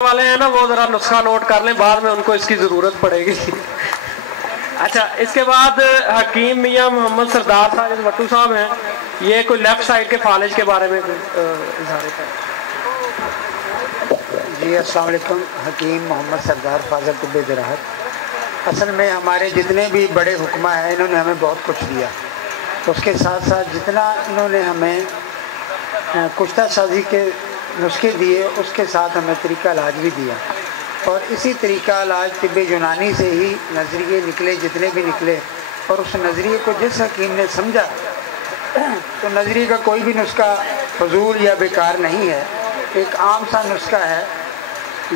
वाले हैं ना वो जरा नुस्खा नोट कर लें, बाद में उनको इसकी ज़रूरत पड़ेगी। अच्छा, इसके बाद हकीम मियाँ मोहम्मद सरदार साहब वट्टू साहब हैं, ये कोई लेफ़्ट साइड के फालिज के बारे में इज़हार करें। जी अस्सलाम वालेकुम। हकीम मोहम्मद सरदार फाजल तिब्बे ज़राअत। असल में हमारे जितने भी बड़े हुक्मा हैं इन्होंने हमें बहुत कुछ दिया, उसके साथ साथ जितना इन्होंने हमें कुश्ता साजी के नुस्खे दिए उसके साथ हमें तरीका इलाज भी दिया। और इसी तरीका इलाज तिब्बे यूनानी से ही नज़रिए निकले जितने भी निकले, और उस नज़रिए को जिस हकीम ने समझा तो नज़रिए का कोई भी नुस्खा फजूल या बेकार नहीं है, एक आम सा नुस्खा है।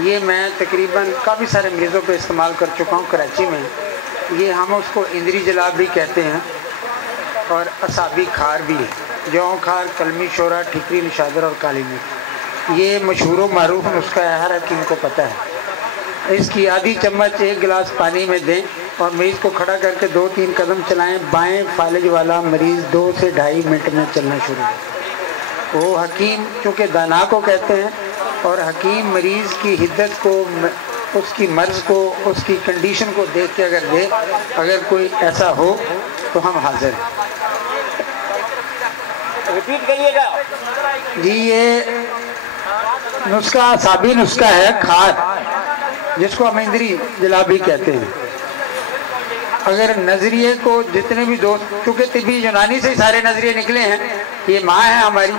ये मैं तकरीबन काफ़ी सारे मरीज़ों पे इस्तेमाल कर चुका हूँ कराची में। ये हम उसको इंद्री जलाब भी कहते हैं और असाबी खार भी है, जौ खार, कलमी शोरा, ठिकरी, निशादर और काली मिर्च। ये मशहूर मारूफ नुस्खा है, हर हकीम को पता है। इसकी आधी चम्मच एक गिलास पानी में दें और मरीज़ को खड़ा करके 2-3 कदम चलाएं। बाएं फालिज वाला मरीज़ 2 से 2.5 मिनट में चलना शुरू हो। वो हकीम चूँकि दाना को कहते हैं और हकीम मरीज़ की हिद्दत को, उसकी मर्ज़ को, उसकी कंडीशन को देख के अगर दे, अगर कोई ऐसा हो तो हम हाजिर हैं। रिपीट करिएगा जी। ये नुस्खा साबी नुस्खा है, खार, जिसको हम इंद्री जलाबी कहते हैं। अगर नज़रिए को जितने भी दोस्त, क्योंकि तिब्बी यूनानी से ही सारे नज़रिए निकले हैं, ये माँ है हमारी,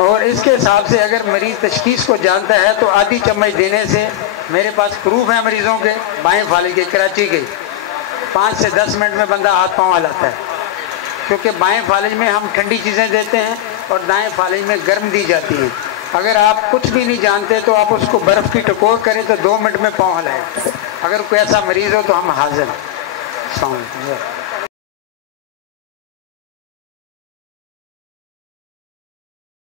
और इसके हिसाब से अगर मरीज़ तशखीस को जानता है तो आधी चम्मच देने से, मेरे पास प्रूफ है मरीज़ों के बाएं फालिज के, कराची के, 5 से 10 मिनट में बंदा हाथ पाँव हिलाता है। क्योंकि बाएं फालिज में हम ठंडी चीज़ें देते हैं और दाएं फालिज में गर्म दी जाती हैं। अगर आप कुछ भी नहीं जानते तो आप उसको बर्फ़ की टकोर करें तो 2 मिनट में पाँव हिलाएं। अगर कोई ऐसा मरीज़ हो तो हम हाजिर हैं।